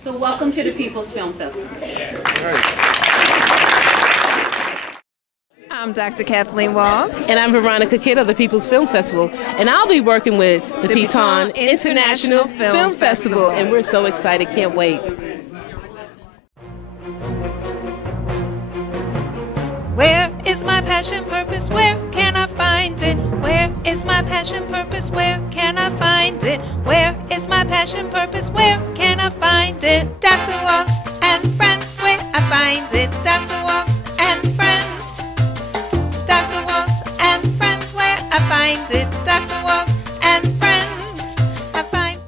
So welcome to the People's Film Festival. I'm Dr. Kathleen Walls. And I'm Veronica Kidd of the People's Film Festival. And I'll be working with the Piton International Film Festival. And we're so excited, can't wait. Where is my passion, purpose? Where can I find it? Where is my passion, purpose? Where can I find it? Where is my passion, purpose? Where can I find it? Dr. Walls and friends, where I find it? Dr. Walls and friends. Dr. Walls and friends, where I find it? Dr. Walls and friends. I find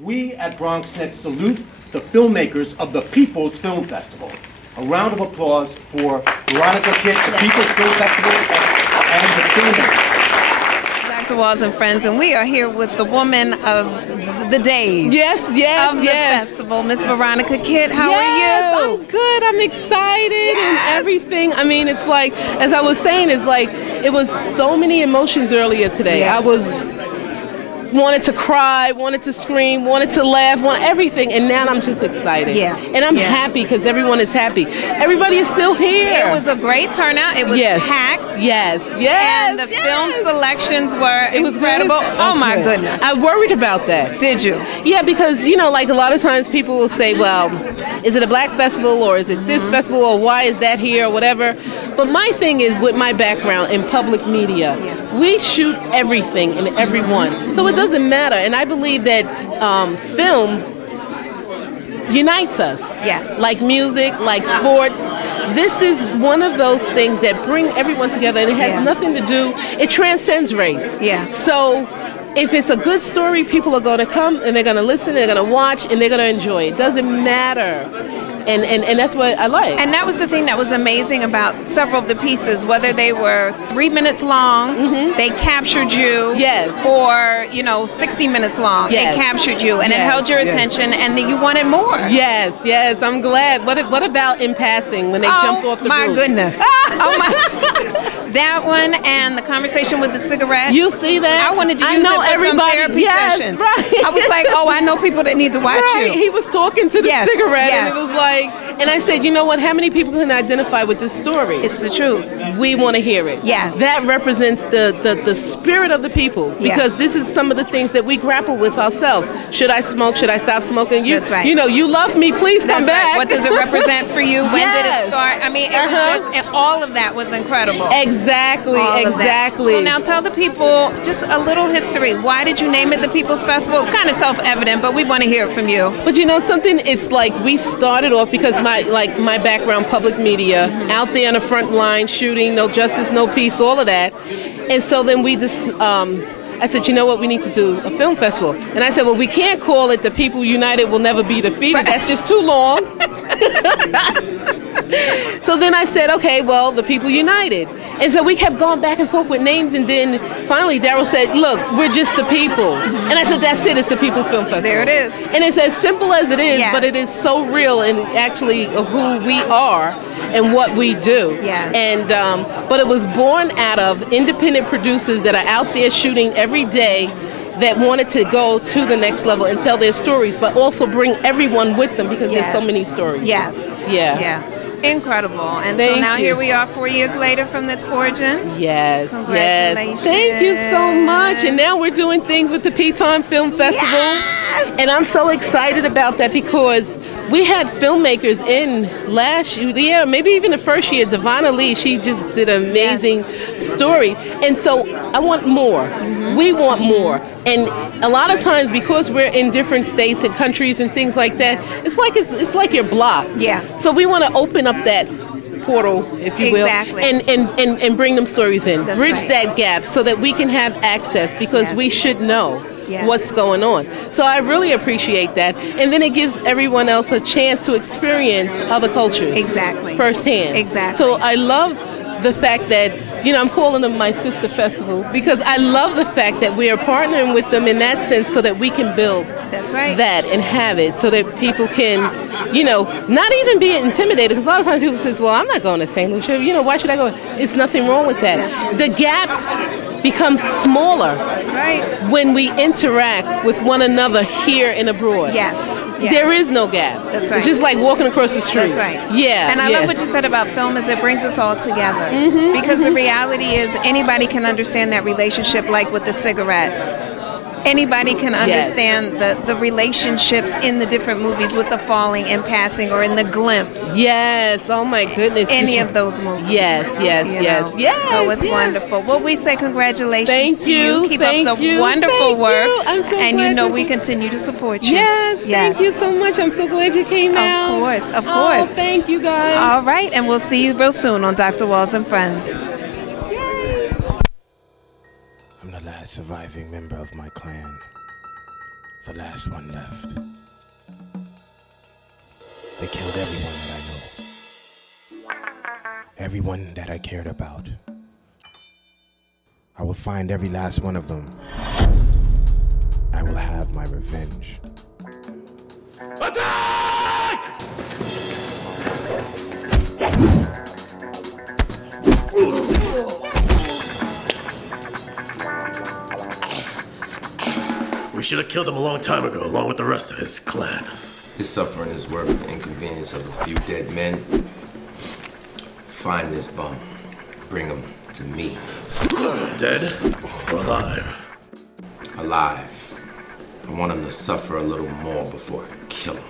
We at BronxNet salute the filmmakers of the People's Film Festival. A round of applause for Veronica Kidd, the People's Film Festival, and the filmmakers. Dr. Walls and friends, and we are here with the woman of the days. Of the festival, Miss Veronica Kidd. How are you? I'm good. I'm excited and everything. I mean, it's like, as I was saying, it's like, it was so many emotions earlier today. I wanted to cry, wanted to scream, wanted to laugh, want everything, and now I'm just excited. And I'm happy because everyone is happy. Everybody is still here. It was a great turnout. It was packed. And the film selections were incredible. Oh my goodness. I worried about that. Did you? Yeah, because, you know, like a lot of times people will say, well, is it a black festival or is it this festival or why is that here or whatever. But my thing is, with my background in public media, we shoot everything and everyone. So it doesn't matter. And I believe that film unites us. Like music, like sports. This is one of those things that bring everyone together, and it has nothing to do, it transcends race. So if it's a good story, people are going to come and they're going to listen, they're going to watch, and they're going to enjoy it. It doesn't matter. And that's what I like. And that was the thing that was amazing about several of the pieces, whether they were 3 minutes long, they captured you, or, you know, 60 minutes long, they captured you, and it held your attention, and you wanted more. I'm glad. What about In Passing, when they jumped off the roof? My goodness. That one and the conversation with the cigarette. You see that? I wanted to use it for some therapy sessions. I was like, oh, I know people that need to watch you. He was talking to the cigarette, and it was like, and I said, you know what, how many people can identify with this story? It's the truth. We want to hear it. That represents the spirit of the people, because this is some of the things that we grapple with ourselves. Should I smoke? Should I stop smoking? You, you know, you love me, please come back. What does it represent for you? When did it start? I mean, it was just, all of that was incredible. Exactly. So now tell the people just a little history. Why did you name it the People's Festival? It's kind of self-evident, but we want to hear it from you. But you know something? It's like we started off because my background, public media, out there on the front line shooting, no justice, no peace, all of that. And so then we just, I said, you know what, we need to do a film festival. And I said, well, we can't call it The People United Will Never Be Defeated. That's just too long. So then I said, okay, well, The People United. And so we kept going back and forth with names, and then finally Daryl said, look, we're just the people. And I said, that's it, it's the People's Film Festival. There it is. And it's as simple as it is, but it is so real and actually who we are and what we do. And but it was born out of independent producers that are out there shooting every day, that wanted to go to the next level and tell their stories, but also bring everyone with them, because there's so many stories. Incredible. And so now here we are 4 years later from its origin. Congratulations. Thank you so much. And now we're doing things with the Piton Film Festival. And I'm so excited about that, because we had filmmakers in last year, maybe even the first year. Divana Lee, she just did an amazing story. And so I want more. We want more. And a lot of times, because we're in different states and countries and things like that, it's like you're blocked. So we want to open up that portal, if you will, and bring them stories in. Bridge that gap so that we can have access, because we should know what's going on. So I really appreciate that. And then it gives everyone else a chance to experience other cultures firsthand. So I love the fact that, you know, I'm calling them my sister festival, because I love the fact that we are partnering with them in that sense, so that we can build that and have it, so that people can, you know, not even be intimidated. Because a lot of times people say, well, I'm not going to St. Lucia, you know, why should I go? It's nothing wrong with that. The gap becomes smaller when we interact with one another here and abroad. There is no gap. That's right. It's just like walking across the street. That's right. Yeah. And I love what you said about film is it brings us all together. Because the reality is anybody can understand that relationship, like with the cigarette. Anybody can understand the relationships in the different movies with the falling and passing or in the glimpse. Yes. Oh my goodness. Any of those movies. Yes. Yes. So it's wonderful. Well, we say congratulations Thank to you. Keep up the wonderful work. I'm so and glad you know we continue to support you. Yes. Thank you so much. I'm so glad you came out. Of course. Oh, thank you guys. All right, and we'll see you real soon on Dr. Walls and Friends. I'm the last surviving member of my clan. The last one left. They killed everyone that I know. Everyone that I cared about. I will find every last one of them. I will have my revenge. Attack! We should have killed him a long time ago, along with the rest of his clan. His suffering is worth the inconvenience of a few dead men. Find this bum. Bring him to me. Dead or alive? Alive. I want him to suffer a little more before I kill him.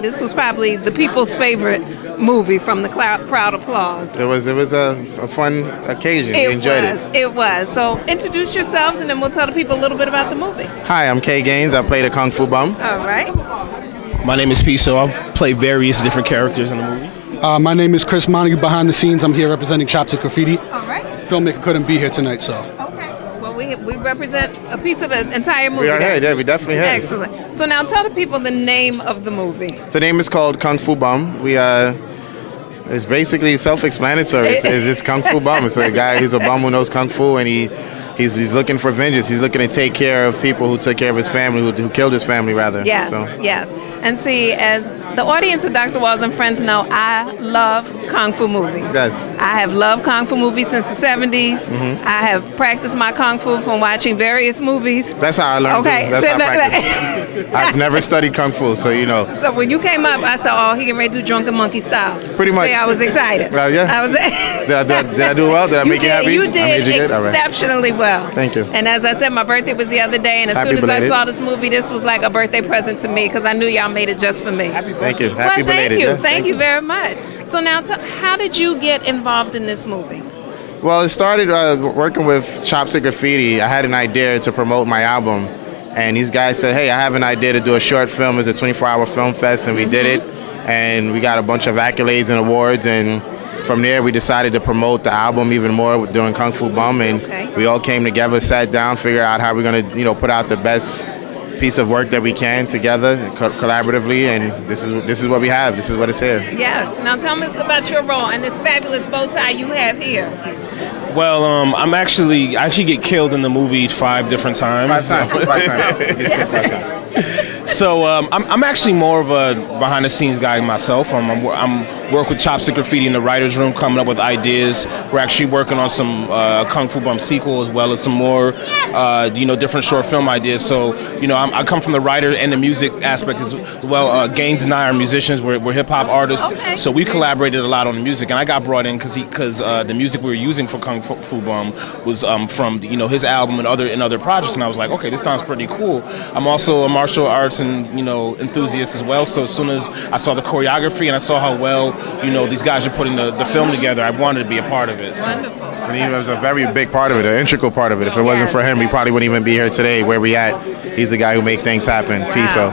This was probably the people's favorite movie from the crowd applause. It was a fun occasion. We enjoyed it. It was. So introduce yourselves and then we'll tell the people a little bit about the movie. Hi, I'm Kay Gaines. I play the Kung Fu Bum. All right. My name is Piso. I play various different characters in the movie. My name is Chris Montague, behind the scenes. I'm here representing Chopstick Graffiti. All right. Filmmaker couldn't be here tonight, so. Okay. Well, we represent a piece of the entire movie. We are here, yeah, we definitely here. Excellent. So now tell the people the name of the movie. The name is called Kung Fu Bum. It's basically self-explanatory. It's Kung Fu Bum. It's a guy who's a bum who knows Kung Fu, and he's looking for vengeance. He's looking to take care of people who took care of his family, who killed his family, rather. Yes, yes. And see, as the audience of Dr. Walls and Friends know, I love Kung Fu movies. Yes. I have loved Kung Fu movies since the 70s. Mm-hmm. I have practiced my Kung Fu from watching various movies. That's how I learned. Okay. That's how I practice. I've never studied Kung Fu, so you know. So when you came up, I said, oh, he can ready to do Drunken Monkey style. Pretty much. See, I was excited. Yeah. I was. Did I do well? Did I make you happy? You did exceptionally well. Thank you. And as I said, my birthday was the other day, and as soon as I saw this movie, this was like a birthday present to me because I knew y'all made it just for me. Thank you. Happy belated. Thank you very much. So now, how did you get involved in this movie? Well, it started working with Chopstick Graffiti. I had an idea to promote my album, and these guys said, hey, I have an idea to do a short film. It's a 24-hour film fest, and we did it, and we got a bunch of accolades and awards, and from there, we decided to promote the album even more doing Kung Fu Bum, and we all came together, sat down, figured out how we're going to, put out the best piece of work that we can together, collaboratively, and this is what we have. This is what is here. Yes. Now tell me about your role and this fabulous bow tie you have here. Well, I actually get killed in the movie 5 different times. 5 times. So I'm actually more of a behind-the-scenes guy myself. I'm work with Chopstick Graffiti in the writers' room, coming up with ideas. We're actually working on some Kung Fu Bum sequel as well as some more, different short film ideas. So, I come from the writer and the music aspect as well. Gaines and I are musicians. We're hip-hop artists, so we collaborated a lot on the music. And I got brought in because the music we were using for Kung Fu Bum was from his album and other projects. And I was like, okay, this sounds pretty cool. I'm also a martial arts and enthusiast as well. So as soon as I saw the choreography and I saw how well these guys are putting the film together, I wanted to be a part of it. So. And he was a very big part of it, an integral part of it. If it wasn't for him, we probably wouldn't even be here today where we at. He's the guy who made things happen. Wow. Piso.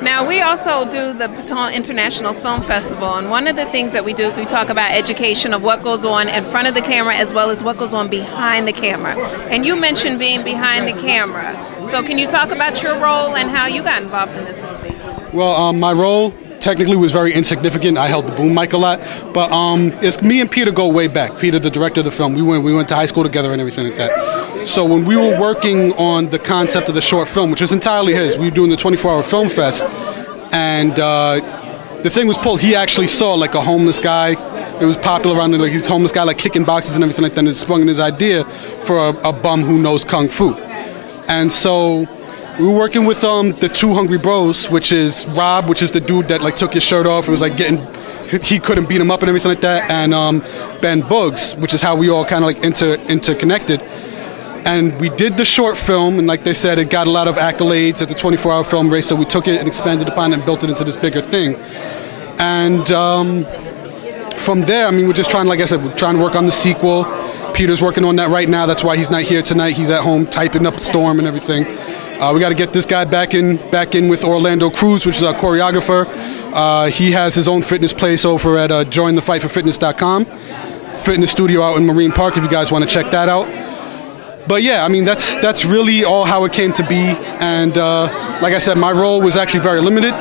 Now, we also do the Baton International Film Festival, and one of the things that we do is we talk about education of what goes on in front of the camera as well as what goes on behind the camera. And you mentioned being behind the camera. So can you talk about your role and how you got involved in this movie? Well, my role technically was very insignificant. I held the boom mic a lot, but it's me and Peter go way back. Peter, the director of the film, we went to high school together and everything like that. So when we were working on the concept of the short film, which was entirely his, we were doing the 24-hour film fest, and the thing was pulled. He actually saw like a homeless guy. It was popular around there, like he's a homeless guy, like kicking boxes and everything like that. And it sprung in his idea for a bum who knows kung fu. And so we were working with the two hungry bros, which is Rob, which is the dude that like took his shirt off. It was like he couldn't beat him up and everything like that. And Ben Boogs, which is how we all kind of like interconnected. And we did the short film, and like they said, it got a lot of accolades at the 24-hour film race. So we took it and expanded upon it and built it into this bigger thing. And from there, I mean, we're just trying, like I said, we're trying to work on the sequel. Peter's working on that right now. That's why he's not here tonight. He's at home typing up a storm and everything. We got to get this guy back in with Orlando Cruz, which is our choreographer. He has his own fitness place over at jointhefightforfitness.com. Fitness studio out in Marine Park, if you guys want to check that out. But yeah, I mean, that's really all how it came to be. And like I said, my role was actually very limited.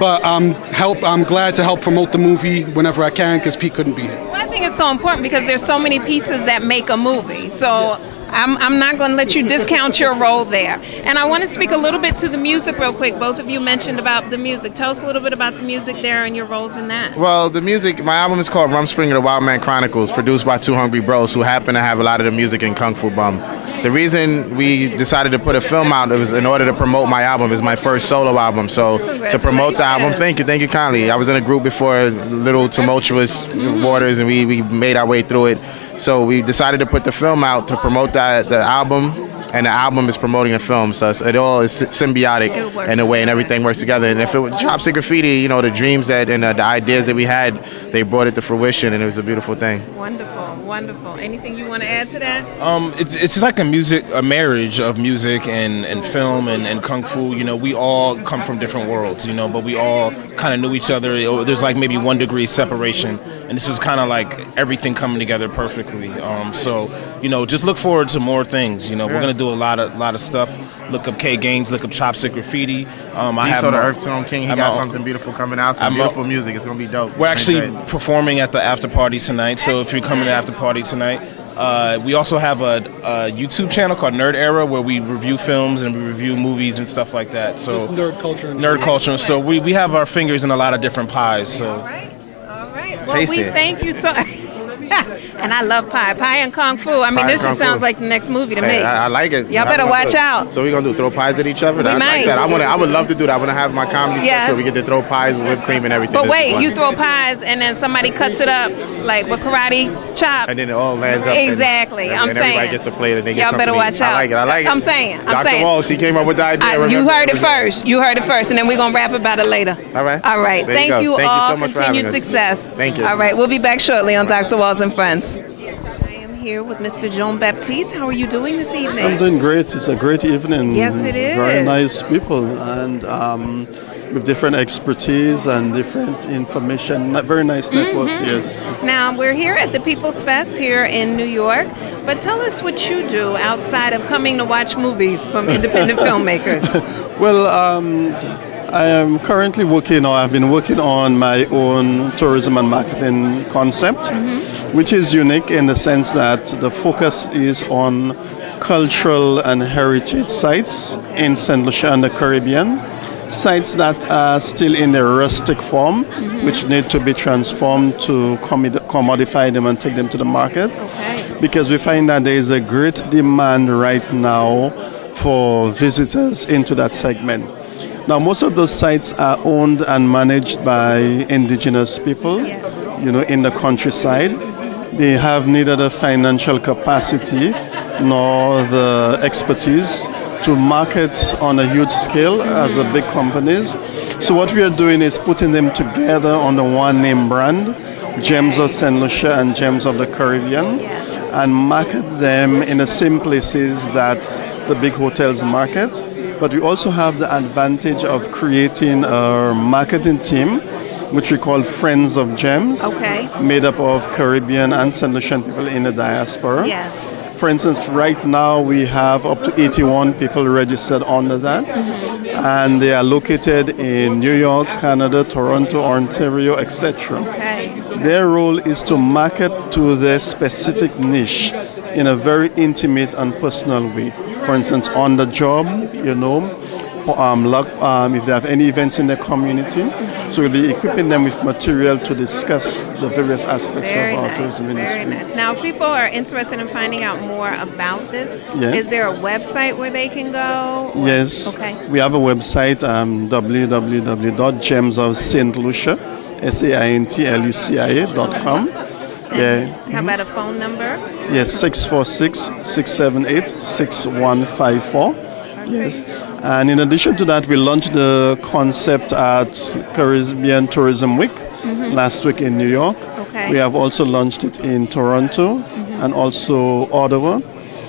But I'm glad to help promote the movie whenever I can, because Pete couldn't be here. Well, I think it's so important because there's so many pieces that make a movie. So I'm not going to let you discount your role there. And I want to speak a little bit to the music real quick. Both of you mentioned about the music. Tell us a little bit about the music there and your roles in that. Well, the music, my album is called Rumspringa, The Wild Man Chronicles, produced by two hungry bros who happen to have a lot of the music in Kung Fu Bum. The reason we decided to put a film out, it was in order to promote my album. It's my first solo album. So to promote the album, thank you kindly. I was in a group before, Little Tumultuous Waters, and we made our way through it. So we decided to put the film out to promote the album, and the album is promoting the film. So it all is symbiotic in a way, and everything works together. And if it was Chopstick Graffiti, you know, the dreams that and the ideas that we had, they brought it to fruition, and it was a beautiful thing. Wonderful, wonderful. Anything you want to add to that? It's just like a marriage of music and film and kung fu. You know, we all come from different worlds, you know, but we all kind of knew each other. There's like maybe 1 degree separation, and this was kind of like everything coming together perfectly. So, you know, just look forward to more things. You know, we're gonna do a lot of stuff. Look up K Gaines, look up Chopstick Graffiti. I have the Earth Tone King. He got something beautiful coming out. Some beautiful music. It's gonna be dope. We're actually performing at the after party tonight. So if you're coming to the after party tonight, we also have a YouTube channel called Nerd Era where we review films and we review movies and stuff like that. So just nerd culture. Nerd culture. So we have our fingers in a lot of different pies. So all right. Well, we thank you so. And I love pie and kung fu. I mean, this just sounds like the next movie to me. I like it. Y'all better watch out. So we're gonna throw pies at each other. We might. Like that. I would love to do that. I want to have my comedy stuff where we get to throw pies with whipped cream and everything. But wait, you throw pies and then somebody cuts it up like with karate chops. And then it all lands up. Exactly. And I'm saying. Everybody gets a plate and they get Y'all better watch out. I like it. I'm saying. Dr. Wall, she came up with the idea. You heard it first. You heard it first, and then we're gonna rap about it later. All right. All right. Thank you all. So much Continued for success. Thank you. All right. We'll be back shortly on Dr. Walls and Friends. Here with Mr. Jean Baptiste. How are you doing this evening? I'm doing great. It's a great evening. Yes, it is. Very nice people and with different expertise and different information. Very nice network, yes. Now, we're here at the People's Fest here in New York, but tell us what you do outside of coming to watch movies from independent filmmakers. Well, I am currently I've been working on my own tourism and marketing concept, which is unique in the sense that the focus is on cultural and heritage sites in St. Lucia and the Caribbean, sites that are still in a rustic form, which need to be transformed to commodify them and take them to the market. Because we find that there is a great demand right now for visitors into that segment. Now, most of those sites are owned and managed by indigenous people, you know, in the countryside. They have neither the financial capacity nor the expertise to market on a huge scale as the big companies. So what we are doing is putting them together under one name brand, Gems of St. Lucia and Gems of the Caribbean, and market them in the same places that the big hotels market. But we also have the advantage of creating a marketing team, which we call Friends of Gems, made up of Caribbean and St. Lucian people in the diaspora. For instance, right now we have up to 81 people registered under that. and they are located in New York, Canada, Toronto, Ontario, etc. Okay. Their role is to market to their specific niche in a very intimate and personal way. For instance, on the job, you know, if they have any events in their community. So we'll be equipping them with material to discuss the various aspects of our tourism industry. Very nice. Now, if people are interested in finding out more about this, is there a website where they can go? Or? Yes. Okay. We have a website, www.gemsofstlucia, SAINTLUCIA.com. Yeah. How about a phone number? Yes, 646-678-6154. Yes. And in addition to that, we launched the concept at Caribbean Tourism Week last week in New York. Okay. We have also launched it in Toronto and also Ottawa.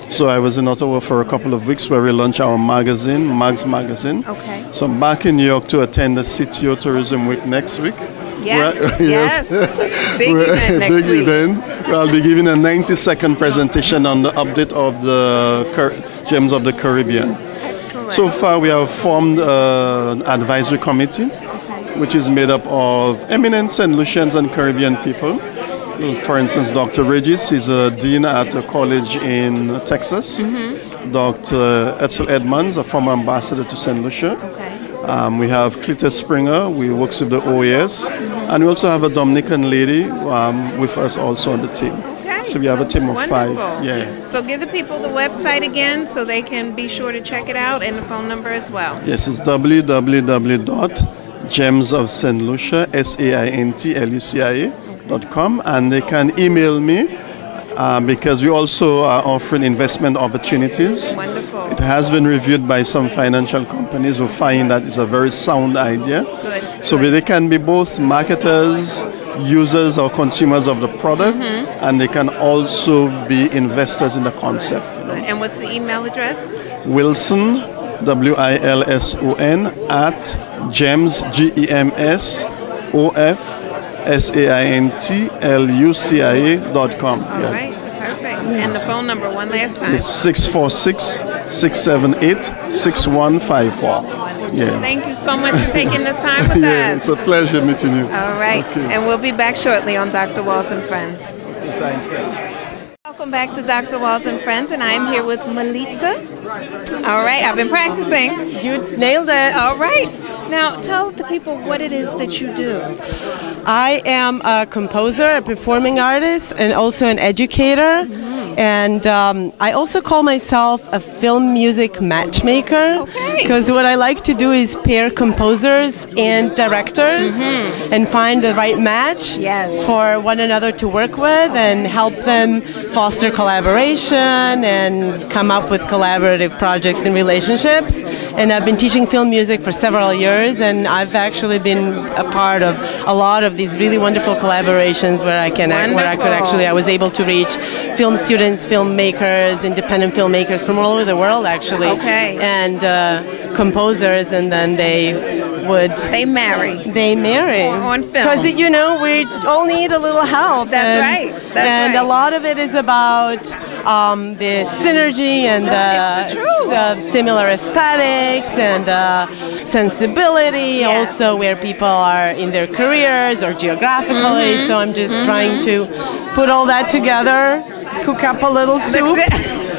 So I was in Ottawa for a couple of weeks where we launched our magazine, Mags Magazine. Okay. So I'm back in New York to attend the CTO Tourism Week next week. Yes, yes. Big event next week. Event. I'll be giving a 90-second presentation on the update of the Gems of the Caribbean. Excellent. So far, we have formed an advisory committee, which is made up of eminent St. Lucians and Caribbean people. For instance, Dr. Regis is a dean at a college in Texas. Dr. Edsel Edmonds, a former ambassador to St. Lucia. We have Cletus Springer, who works with the OAS. And we also have a Dominican lady with us also on the team. Okay, so we have a team of wonderful. 5. Yeah. So give the people the website again so they can be sure to check it out, and the phone number as well. Yes, it's www.gemsofstlucia, SAINTLUCIA.com, and they can email me because we also are offering investment opportunities. Wonderful. It has been reviewed by some financial companies who find that it's a very sound idea. Good. So they can be both marketers, users or consumers of the product, and they can also be investors in the concept. You know? And what's the email address? Wilson, WILSON, at gems, GEMSOFSAINTLUCIA.com. All right, perfect. And the phone number one last time. It's 646-678-6154. Yeah. Thank you so much for taking this time with Yeah, us. it's a pleasure meeting you. All right, Okay. and we'll be back shortly on Dr. Walls and Friends. Thanks, Welcome back to Dr. Walls and Friends, and I'm here with Melitza. All right, I've been practicing. You nailed it. All right. Now, tell the people what it is that you do. I am a composer, a performing artist, and also an educator. And I also call myself a film music matchmaker, because what I like to do is pair composers and directors and find the right match for one another to work with and help them foster collaboration and come up with collaborative projects and relationships. And I've been teaching film music for several years, and I've actually been a part of a lot of these really wonderful collaborations where I was able to reach film students, filmmakers, independent filmmakers from all over the world, actually, and composers, and then they marry on film, because we all need a little help. That's right. And a lot of it is about the synergy and the similar aesthetics and sensibility, also where people are in their careers or geographically. So I'm just trying to put all that together, cook up a little soup,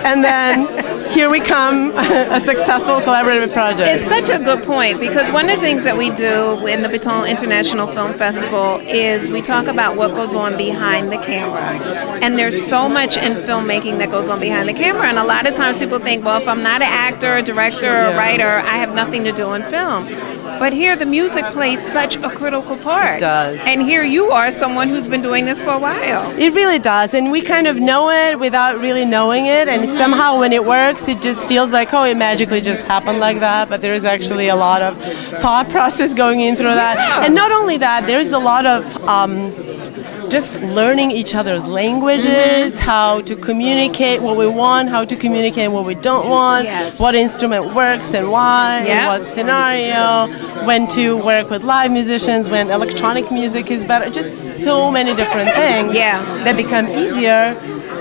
and then here we come, a successful collaborative project. It's such a good point, because one of the things that we do in the Baton International Film Festival is we talk about what goes on behind the camera. And there's so much in filmmaking that goes on behind the camera, and a lot of times people think, well, if I'm not an actor, a director, or a writer, I have nothing to do in film. But here the music plays such a critical part. It does. And here you are, someone who's been doing this for a while. It really does, and we kind of know it without really knowing it, and somehow when it works, it just feels like, it magically just happened like that, but there's actually a lot of thought process going in through that. And not only that, there's a lot of just learning each other's languages, how to communicate what we want, how to communicate what we don't want, what instrument works and why, in what scenario, when to work with live musicians, when electronic music is better, just so many different things that become easier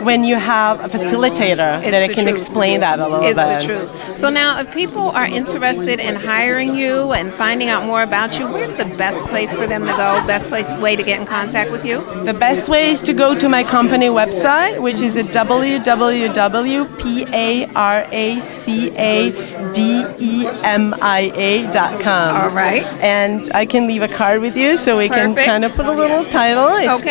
when you have a facilitator that I can explain that a little bit. It's the truth. So now, if people are interested in hiring you and finding out more about you, where's the best place for them to go? Best way to get in contact with you? The best way is to go to my company website, which is at www.paracademia.com. All right. And I can leave a card with you so we can kind of put a little title. It's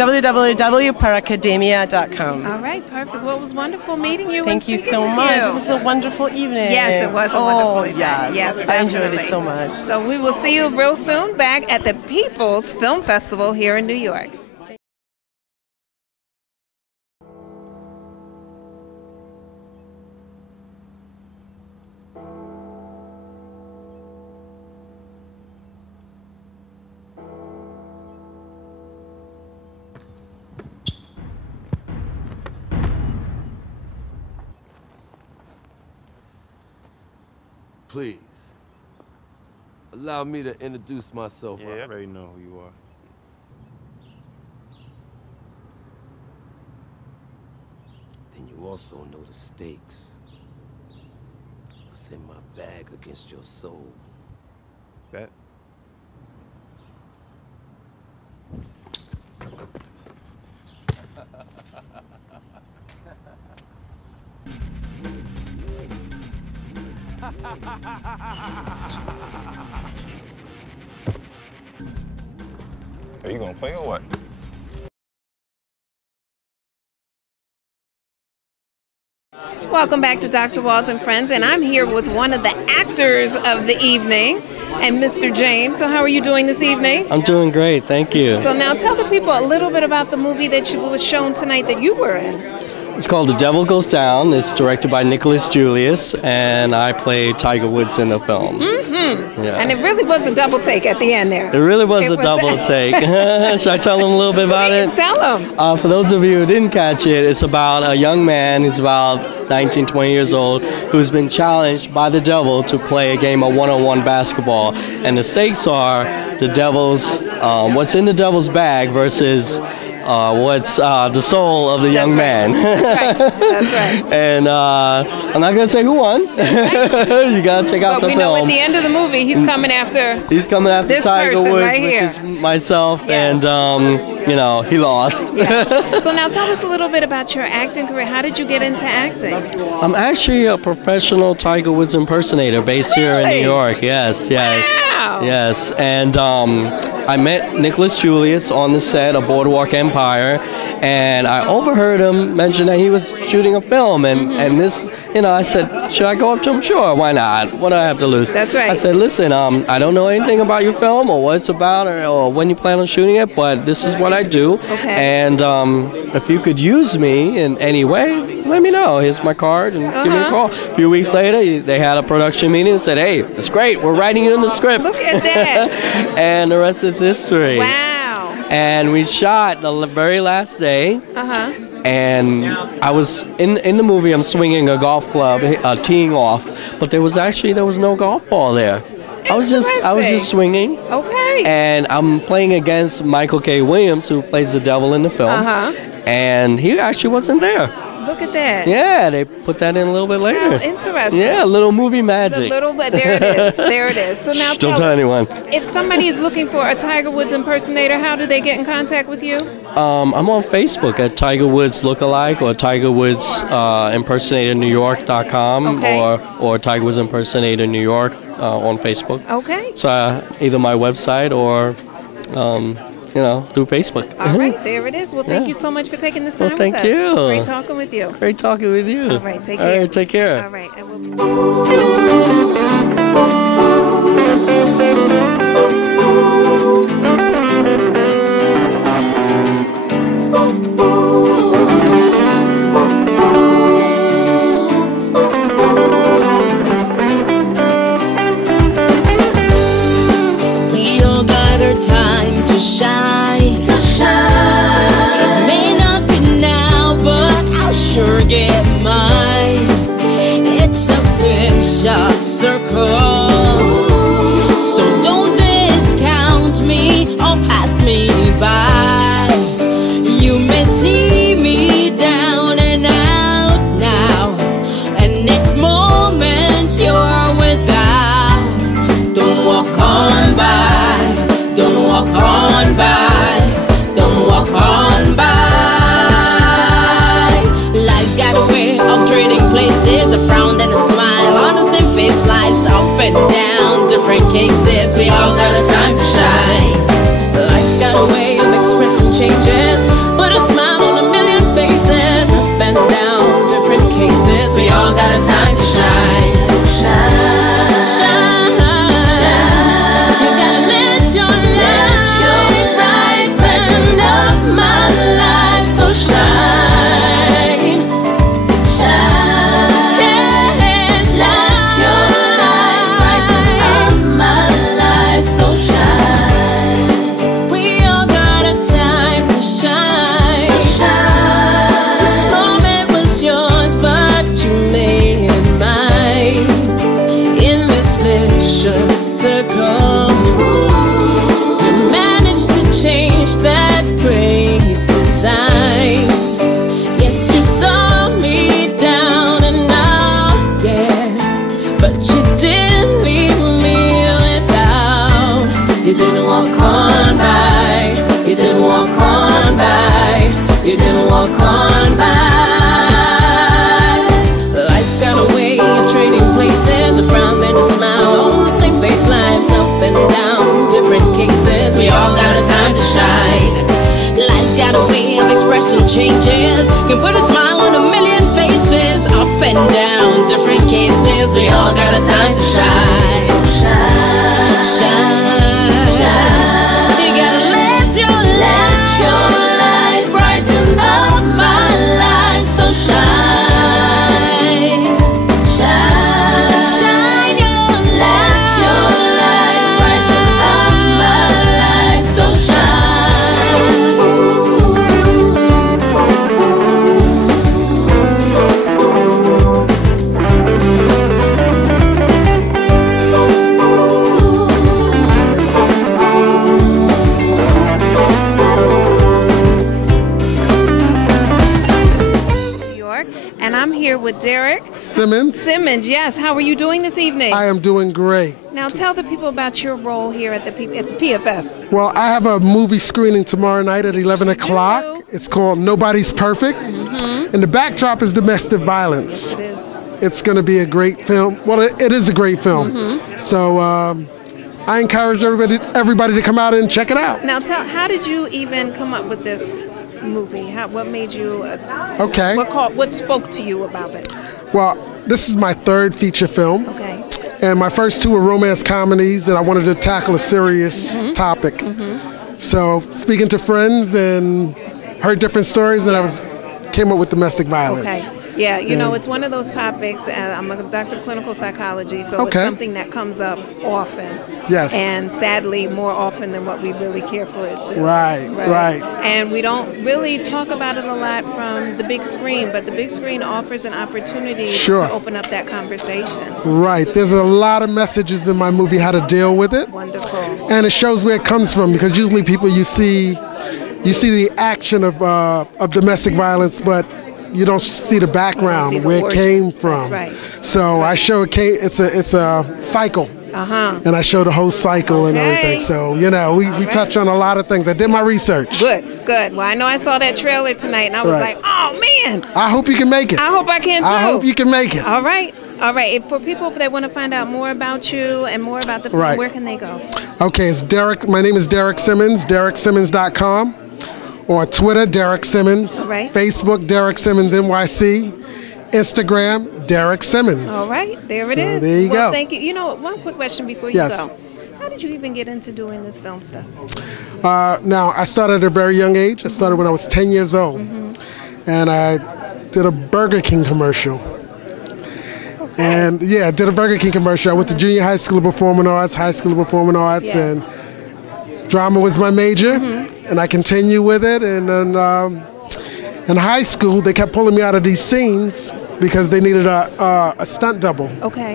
www.paracademia.com. All right, perfect. Well, it was wonderful meeting you. Thank you so much. It was a wonderful evening. Yes, it was a wonderful evening. Yes, I enjoyed it so much. So we will see you real soon back at the People's Film Festival here in New York. Please, allow me to introduce myself. Yeah, I already know who you are. Then you also know the stakes. What's in my bag against your soul? Bet. Are you gonna play or what? Welcome back to Dr. Walls and Friends, and I'm here with one of the actors of the evening, and Mr. James. So how are you doing this evening? I'm doing great, thank you. So now tell the people a little bit about the movie that was shown tonight that you were in. It's called The Devil Goes Down. It's directed by Nicholas Julius, and I played Tiger Woods in the film. Mm-hmm. Yeah. And it really was a double take at the end there. It really was a double take. Should I tell them a little bit about it? Tell them. For those of you who didn't catch it, it's about a young man who's about 19, 20 years old who's been challenged by the devil to play a game of one-on-one basketball. And the stakes are the devil's, what's in the devil's bag versus what's the soul of the young man. That's right. That's right. And I'm not gonna say who won. You gotta check out the film. But we know at the end of the movie he's coming after. He's coming after this Tiger person Woods, right here. which is myself, and you know, he lost. Yeah. So now tell us a little bit about your acting career. How did you get into acting? I'm actually a professional Tiger Woods impersonator based here in New York. Yes, yes. Wow. Yes, and I met Nicholas Julius on the set of Boardwalk Empire, and I overheard him mention that he was shooting a film, and this, you know, I said, should I go up to him? Sure, why not? What do I have to lose? That's right. I said, listen, I don't know anything about your film or what it's about or when you plan on shooting it, but this is what I do. Okay. And if you could use me in any way, let me know. Here's my card, and give me a call. A few weeks later, they had a production meeting and said, hey, it's great. We're writing you in the script. Look at that. And the rest is history. Wow. And we shot the very last day. And I was in the movie. I'm swinging a golf club, teeing off, but there was no golf ball there. I was just swinging. Okay. And I'm playing against Michael K. Williams, who plays the devil in the film. And he actually wasn't there. Look at that. Yeah, they put that in a little bit later. Oh, interesting. Yeah, a little movie magic. A little bit. There it is. There it is. So now don't tell anyone. If somebody is looking for a Tiger Woods impersonator, how do they get in contact with you? I'm on Facebook at Tiger Woods Lookalike or Tiger Woods ImpersonatorNewYork.com or Tiger Woods Impersonator New York on Facebook. Okay. So either my website or through Facebook. All right, there it is. Well, thank you so much for taking this time with us. Thank you. Great talking with you. Great talking with you. All right, take care. All right, take care. All right, I will We all got our time to shine. It may not be now, but I'll sure get mine. It's a vicious circle, so don't discount me or pass me by. You may see me down and a smile on the same face, lies up and down, different cases. We all got a time to shine. Life's got a way of expressing changes, put a smile on a million faces, up and down, different cases. We all got a time to shine. So shine, shine, shine. You gotta let your light brighten up my life. So shine, shine, yeah, shine. Let your light brighten up my life. So shine. We all got a time to shine. This moment was yours, but you made it mine. In this vicious circle, you managed to change that great design. Yes, you saw me down and out, yeah, but you didn't leave me without. You didn't walk on by. You didn't walk on by. You didn't walk on by. Life's got a way of trading places, a frown and a smile on the same face. Life's up and down, different cases. We all got a time to shine. Life's got a way of expressing changes. Can put a smile on a million faces, up and down, different cases. We all got a time to shine. So shine, shine. You gotta let your light brighten up my life. So shine, shine, shine your light. Let your light brighten up my life. So New York, and I'm here with Derek Simmons. Simmons, yes. How are you doing this evening? I am doing great. Now tell the people about your role here at the PFF. Well, I have a movie screening tomorrow night at 11 o'clock. It's called Nobody's Perfect. And the backdrop is domestic violence. It is. It's going to be a great film. Well, it is a great film. So I encourage everybody to come out and check it out. Now how did you even come up with this movie? What made you? Okay. What spoke to you about it? Well, this is my third feature film. Okay. And my first two were romance comedies, and I wanted to tackle a serious topic. So speaking to friends and heard different stories, and came up with domestic violence. Okay. Yeah, you know, it's one of those topics, and I'm a doctor of clinical psychology, so it's something that comes up often. Yes. And sadly, more often than what we really care for it to. Right. And we don't really talk about it a lot from the big screen, but the big screen offers an opportunity to open up that conversation. Right. There's a lot of messages in my movie how to deal with it. Wonderful. And it shows where it comes from, because usually people you see the action of domestic violence, but you don't see the background where it came from. That's right. So I show it's a cycle. And I show the whole cycle and everything. So, you know, we touch on a lot of things. I did my research. Good. Well, I know I saw that trailer tonight, and I was like, oh, man. I hope you can make it. I hope I can, too. I hope you can make it. All right. For people that want to find out more about you and more about the film, where can they go? Okay, it's Derek. My name is Derek Simmons, DerekSimmons.com. Or Twitter, Derek Simmons. Right. Facebook, Derek Simmons NYC. Instagram, Derek Simmons. All right, there it is. There you go. Thank you. You know, one quick question before you go. How did you even get into doing this film stuff? Now, I started at a very young age. I started when I was 10 years old. And I did a Burger King commercial. And I did a Burger King commercial. I went to junior high school of performing arts, high school of performing arts, and drama was my major. And I continued with it. And then in high school, they kept pulling me out of these scenes because they needed a stunt double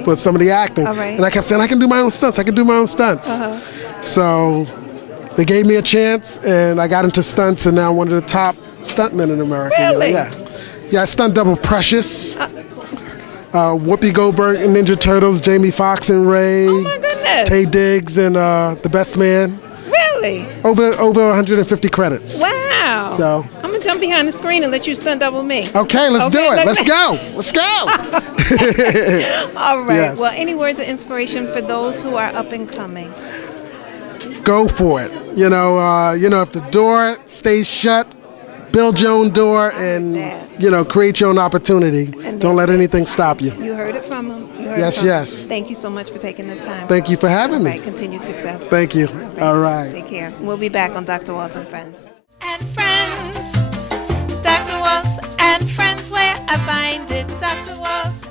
for some of the acting. And I kept saying, I can do my own stunts. So they gave me a chance, and I got into stunts, and now I'm one of the top stuntmen in America. Really? Yeah, I stunt double Precious. Whoopi Goldberg and Ninja Turtles, Jamie Foxx and Ray, oh my goodness. Taye Diggs and The Best Man. Really? Really? Over 150 credits. Wow. So. I'm going to jump behind the screen and let you stunt double me. Okay, let's do it. Let's go. Let's go. All right. Yes. Well, any words of inspiration for those who are up and coming? Go for it. You know, if the door stays shut, build your own door and, create your own opportunity. Don't let anything stop you. You heard it from him. Yes. Thank you so much for taking this time. Thank you for having me. Right, continued success. Thank you. All right. Take care. We'll be back on Dr. Walls and Friends. And friends, Dr. Walls and Friends, where I find it, Dr. Walls